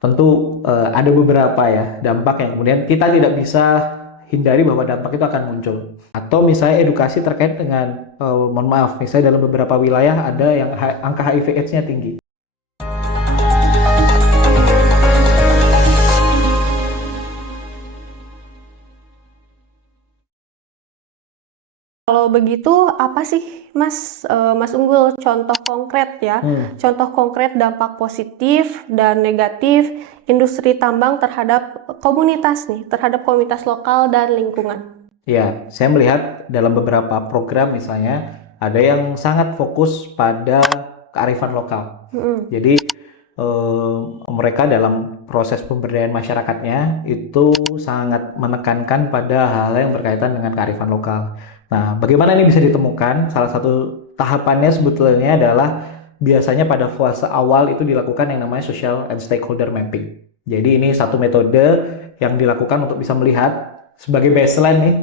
Tentu ada beberapa ya dampak yang kemudian kita tidak bisa hindari bahwa dampak itu akan muncul. Atau misalnya edukasi terkait dengan, mohon maaf, misalnya dalam beberapa wilayah ada yang angka HIV/AIDS-nya tinggi. Kalau begitu, apa sih Mas Unggul contoh konkret ya? Contoh konkret dampak positif dan negatif industri tambang terhadap komunitas nih, terhadap komunitas lokal dan lingkungan. Ya, saya melihat dalam beberapa program misalnya ada yang sangat fokus pada kearifan lokal. Jadi mereka dalam proses pemberdayaan masyarakatnya itu sangat menekankan pada hal yang berkaitan dengan kearifan lokal. Nah, bagaimana ini bisa ditemukan? Salah satu tahapannya sebetulnya adalah biasanya pada fase awal itu dilakukan yang namanya social and stakeholder mapping. Jadi ini satu metode yang dilakukan untuk bisa melihat sebagai baseline nih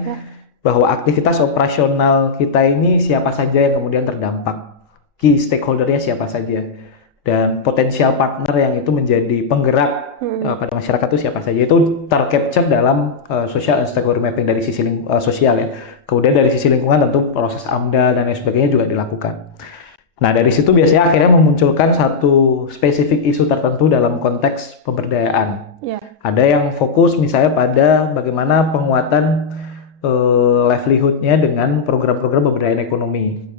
bahwa aktivitas operasional kita ini siapa saja yang kemudian terdampak, key stakeholdernya siapa saja, dan potensial partner yang itu menjadi penggerak pada masyarakat itu siapa saja. Itu tercapture dalam social and stakeholder mapping dari sisi sosial ya. Kemudian dari sisi lingkungan tentu proses AMDAL dan lain sebagainya juga dilakukan. Nah, dari situ biasanya akhirnya memunculkan satu spesifik isu tertentu dalam konteks pemberdayaan. Ada yang fokus misalnya pada bagaimana penguatan livelihood-nya dengan program-program pemberdayaan ekonomi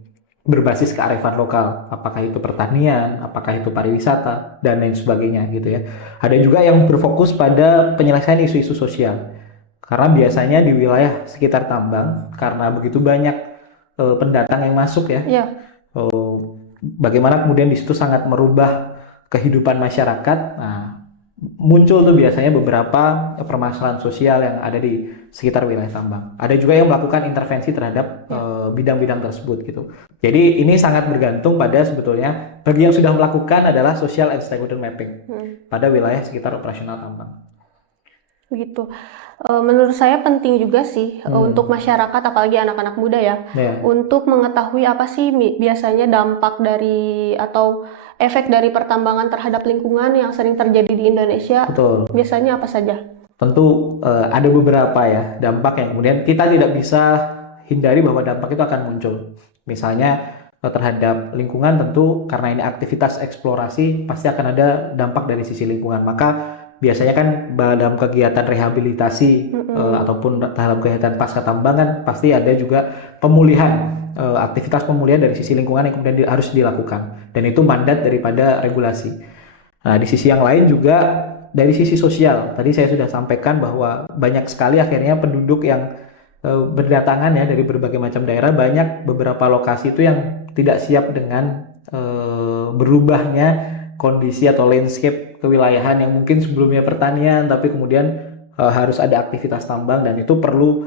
berbasis kearifan lokal, apakah itu pertanian, apakah itu pariwisata, dan lain sebagainya gitu ya. Ada juga yang berfokus pada penyelesaian isu-isu sosial, karena biasanya di wilayah sekitar tambang, karena begitu banyak pendatang yang masuk ya, bagaimana kemudian di situ sangat merubah kehidupan masyarakat. Nah, muncul tuh biasanya beberapa permasalahan sosial yang ada di sekitar wilayah tambang. Ada juga yang melakukan intervensi terhadap bidang-bidang tersebut gitu. Jadi ini sangat bergantung pada sebetulnya bagi yang sudah melakukan adalah social and stakeholder mapping pada wilayah sekitar operasional tambang. Begitu. Menurut saya penting juga sih untuk masyarakat, apalagi anak-anak muda ya, untuk mengetahui apa sih biasanya dampak dari atau efek dari pertambangan terhadap lingkungan yang sering terjadi di Indonesia. Betul. Biasanya apa saja? Tentu ada beberapa ya dampak yang kemudian kita tidak bisa hindari bahwa dampak itu akan muncul. Misalnya terhadap lingkungan tentu karena ini aktivitas eksplorasi pasti akan ada dampak dari sisi lingkungan. Maka biasanya kan dalam kegiatan rehabilitasi ataupun dalam kegiatan pasca tambangan pasti ada juga pemulihan, aktivitas pemulihan dari sisi lingkungan yang kemudian harus dilakukan, dan itu mandat daripada regulasi. Nah, di sisi yang lain juga dari sisi sosial, tadi saya sudah sampaikan bahwa banyak sekali akhirnya penduduk yang berdatangan ya dari berbagai macam daerah. Banyak beberapa lokasi itu yang tidak siap dengan berubahnya kondisi atau landscape kewilayahan yang mungkin sebelumnya pertanian tapi kemudian harus ada aktivitas tambang, dan itu perlu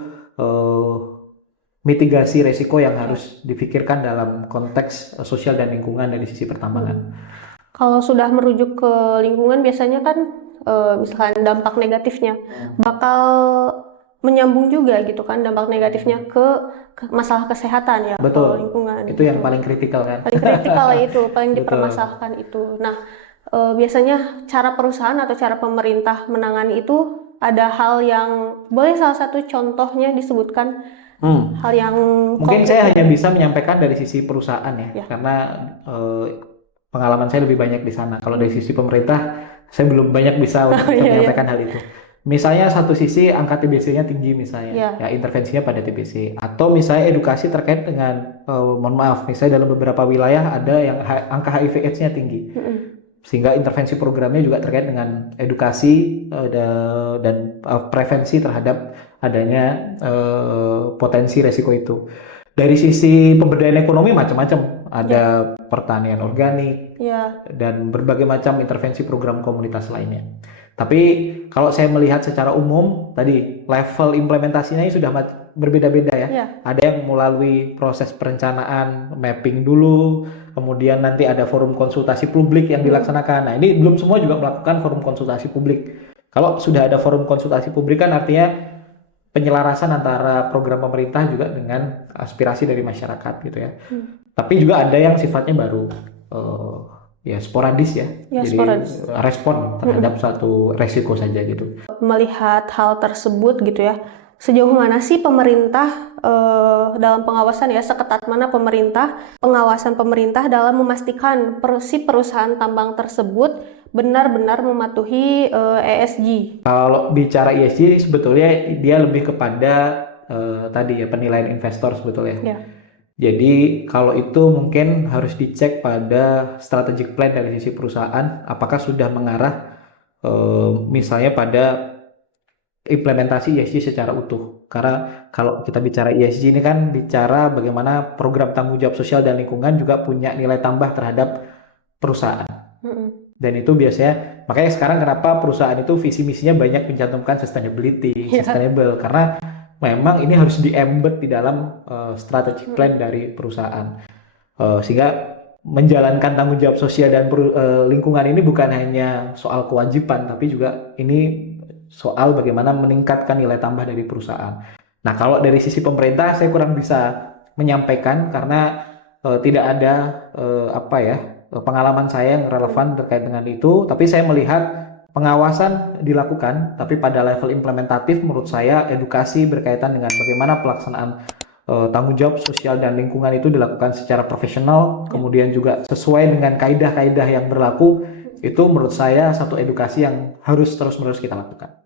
mitigasi resiko yang harus dipikirkan dalam konteks sosial dan lingkungan dari sisi pertambangan. Kalau sudah merujuk ke lingkungan biasanya kan misalkan dampak negatifnya bakal menyambung juga gitu kan, dampak negatifnya ke masalah kesehatan ya. Betul. Lingkungan itu yang paling kritikal kan. paling kritikal itu paling dipermasalahkan itu. Nah, biasanya cara perusahaan atau cara pemerintah menangani itu ada hal yang boleh salah satu contohnya disebutkan, hal yang mungkin saya hanya bisa menyampaikan dari sisi perusahaan ya. Karena pengalaman saya lebih banyak di sana. Kalau dari sisi pemerintah saya belum banyak bisa untuk menyampaikan hal itu. Misalnya satu sisi angka TBC-nya tinggi misalnya, ya intervensinya pada TBC, atau misalnya edukasi terkait dengan, mohon maaf, misalnya dalam beberapa wilayah ada yang angka HIV/AIDS-nya tinggi, sehingga intervensi programnya juga terkait dengan edukasi dan prevensi terhadap adanya potensi resiko itu. Dari sisi pemberdayaan ekonomi macam-macam, ada pertanian organik dan berbagai macam intervensi program komunitas lainnya. Tapi kalau saya melihat secara umum tadi level implementasinya sudah berbeda-beda ya. Ada yang melalui proses perencanaan mapping dulu, kemudian nanti ada forum konsultasi publik yang dilaksanakan. Nah, ini belum semua juga melakukan forum konsultasi publik. Kalau sudah ada forum konsultasi publik kan artinya penyelarasan antara program pemerintah juga dengan aspirasi dari masyarakat gitu ya. Tapi juga ada yang sifatnya baru. ya sporadis ya. Ya, Jadi sporadis. respon terhadap satu resiko saja gitu. Melihat hal tersebut gitu ya, sejauh mana sih pemerintah dalam pengawasan ya, seketat mana pengawasan pemerintah dalam memastikan si perusahaan tambang tersebut benar-benar mematuhi ESG? Kalau bicara ESG sebetulnya dia lebih kepada tadi ya penilaian investor sebetulnya. Ya. Jadi kalau itu mungkin harus dicek pada strategic plan dari sisi perusahaan, apakah sudah mengarah misalnya pada implementasi ESG secara utuh. Karena kalau kita bicara ESG ini kan bicara bagaimana program tanggung jawab sosial dan lingkungan juga punya nilai tambah terhadap perusahaan. Dan itu biasanya, makanya sekarang kenapa perusahaan itu visi misinya banyak mencantumkan sustainability, sustainable, karena memang ini harus di-embed di dalam strategic plan dari perusahaan. Sehingga menjalankan tanggung jawab sosial dan lingkungan ini bukan hanya soal kewajiban, tapi juga ini soal bagaimana meningkatkan nilai tambah dari perusahaan. Nah, kalau dari sisi pemerintah saya kurang bisa menyampaikan karena tidak ada pengalaman saya yang relevan terkait dengan itu, tapi saya melihat pengawasan dilakukan, tapi pada level implementatif menurut saya edukasi berkaitan dengan bagaimana pelaksanaan tanggung jawab sosial dan lingkungan itu dilakukan secara profesional, kemudian juga sesuai dengan kaidah-kaidah yang berlaku, itu menurut saya satu edukasi yang harus terus-menerus kita lakukan.